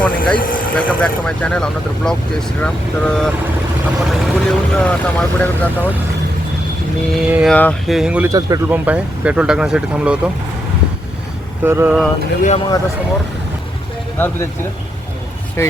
Morning guys, welcome back to my channel another blog. जय श्रीराम. तर आपण हिंगोलीहून आता माळपुड्याकडे जात आहोत आणि हे हिंगोलीचाच पेट्रोल पंप आहे. पेट्रोल टाकण्यासाठी थांबलो होतो. तर नेऊया मग आता समोर हे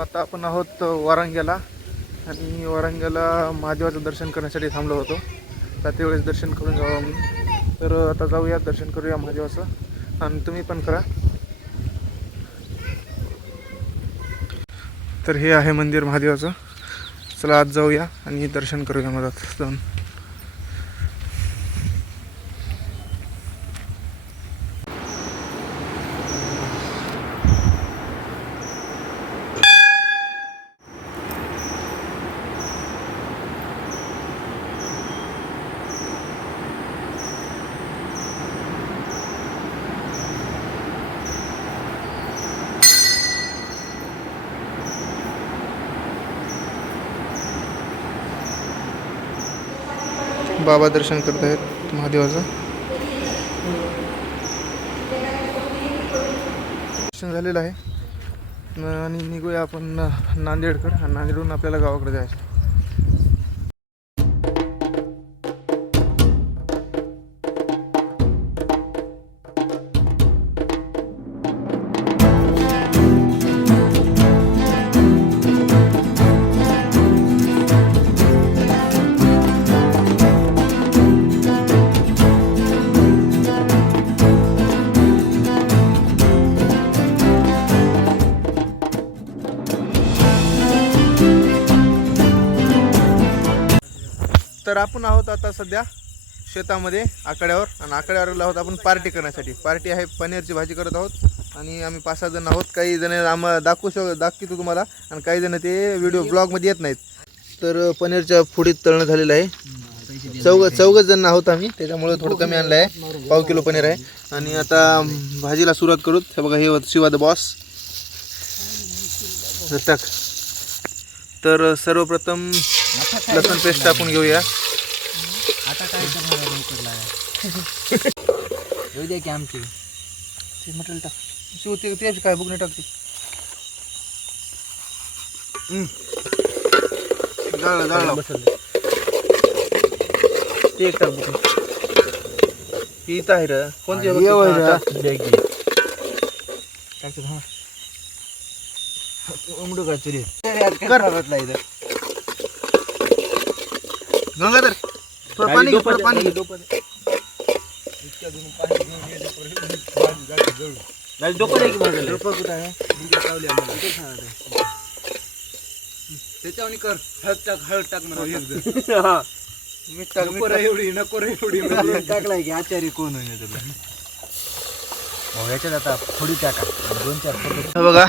आता आपण आहोत वारंग्याला आणि वारंग्याला महादेवाचं दर्शन करण्यासाठी थांबलो होतो. रात्री वेळेस दर्शन करून जाऊ आम्ही. तर आता जाऊया, दर्शन करूया महादेवाचं आणि तुम्ही पण करा. तर हे आहे मंदिर महादेवाचं. चला आज जाऊया आणि दर्शन करूया मधात जाऊन. बाबा दर्शन करत आहेत महादेवाचं. दर्शन झालेलं आहे आणि निघूया आपण नांदेडकडे. नांदेडहून आपल्याला गावाकडे जायचं. तर आपण आहोत आता सध्या शेतामध्ये आकड्यावर, आणि आकड्यावर आहोत आपण पार्टी करण्यासाठी. पार्टी आहे, पनीरची भाजी करत आहोत आणि आम्ही 5-6 जण आहोत. काही जण आम्हाला दाखवतो तुम्हाला, आणि काही जण ते व्हिडिओ ब्लॉगमध्ये येत नाहीत. तर पनीरच्या फोडीत तळणं झालेलं आहे. चौघच जण आहोत आम्ही, त्याच्यामुळे थोडं कमी आणलं आहे. 1/2 किलो पनीर आहे. आणि आता भाजीला सुरुवात करू. हे बघा, हे शिवा द बॉस टाक. तर सर्वप्रथम लसूण पेस्ट टाकून घेऊया. आता काय करणार आहे लवकर येऊ द्या की आमची मटेरियल टाक. शिवते ते काय बुकणे टाकते. जाळ बसल ते एक टाक बुकणे. ही इथं आहे रे. कोणती टाकते. उमडू का चुरी करला इथं गंगाधर थोडं पाणी घे. पाणी डोकं कुठं आहे त्याच्यावर कर. हळद टाक म्हणा. मीठ टाक. एवढी नको रे एवढी टाकलाय की आचार्य कोण होईल तुला. याच्यात आता थोडी टाका. 2-4 फोटो बघा.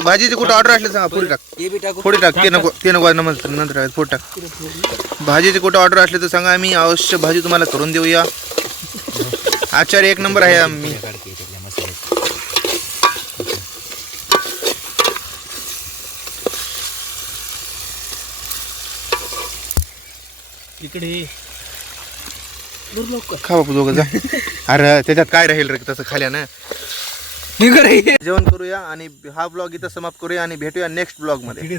भाजीची कुठं ऑर्डर असले सांगा. पुढे टाक. पुढे टाक. ते नको नंतर पुढे टाक. भाजीची कुठं ऑर्डर असले तर सांगा, आम्ही अवश्य भाजी तुम्हाला करून देऊया. आचार्य 1 नंबर आहे आम्ही. इकडे खा बापू दोघं जा. अरे त्याच्यात काय राहील रे तसं खाल्यानं. जेवण करूया आणि हा ब्लॉग इथं समाप्त करूया आणि भेटूया नेक्स्ट ब्लॉग मध्ये.